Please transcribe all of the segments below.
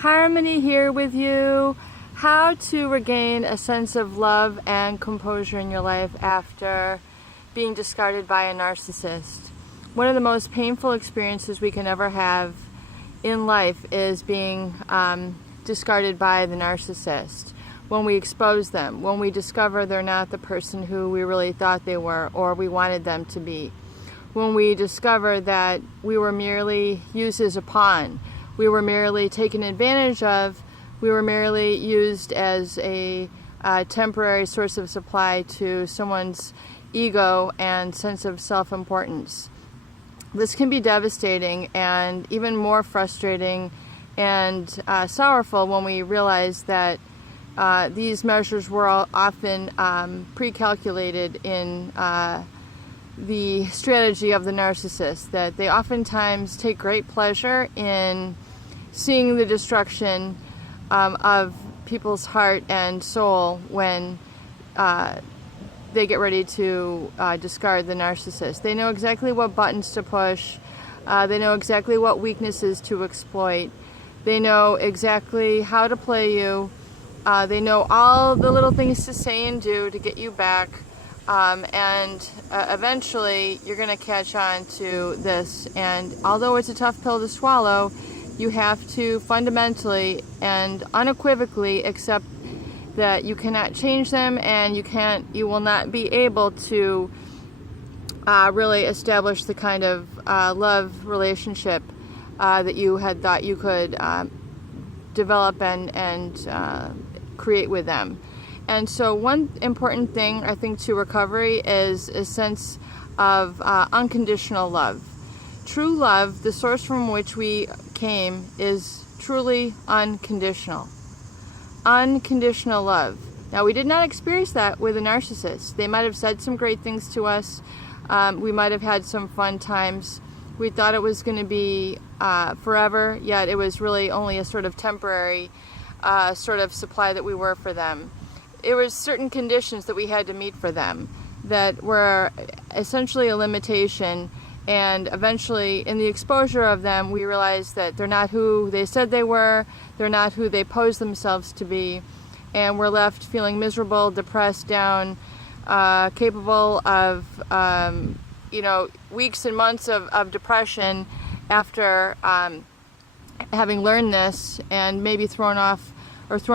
Harmony here with you. How to regain a sense of love and composure in your life after being discarded by a narcissist. One of the most painful experiences we can ever have in life is being discarded by the narcissist. When we expose them, when we discover they're not the person who we really thought they were or we wanted them to be. When we discover that we were merely used as a pawn, we were merely taken advantage of, we were merely used as a temporary source of supply to someone's ego and sense of self-importance. This can be devastating and even more frustrating and sorrowful when we realize that these measures were all often pre-calculated in the strategy of the narcissist, that they oftentimes take great pleasure in seeing the destruction of people's heart and soul when they get ready to discard the narcissist. They know exactly what buttons to push. They know exactly what weaknesses to exploit. They know exactly how to play you. They know all the little things to say and do to get you back. And eventually you're going to catch on to this. And although it's a tough pill to swallow, you have to fundamentally and unequivocally accept that you cannot change them, and you will not be able to really establish the kind of love relationship that you had thought you could develop and create with them. And so one important thing, I think, to recovery is a sense of unconditional love. True love, the source from which we came, is truly unconditional. Unconditional love. Now, we did not experience that with a narcissist. They might have said some great things to us. We might have had some fun times. We thought it was going to be forever, yet it was really only a sort of temporary sort of supply that we were for them. It was certain conditions that we had to meet for them that were essentially a limitation. And eventually, in the exposure of them, we realized that they're not who they said they were, they're not who they posed themselves to be, and we're left feeling miserable, depressed, down, capable of, weeks and months of depression after having learned this, and maybe thrown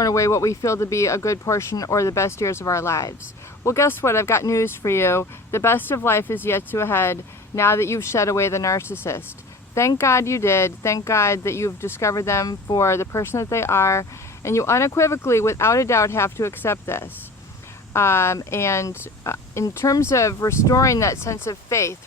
away what we feel to be a good portion or the best years of our lives. Well, guess what? I've got news for you. The best of life is yet to ahead now that you've shed away the narcissist. Thank God you did. Thank God that you've discovered them for the person that they are, and you unequivocally, without a doubt, have to accept this. In terms of restoring that sense of faith,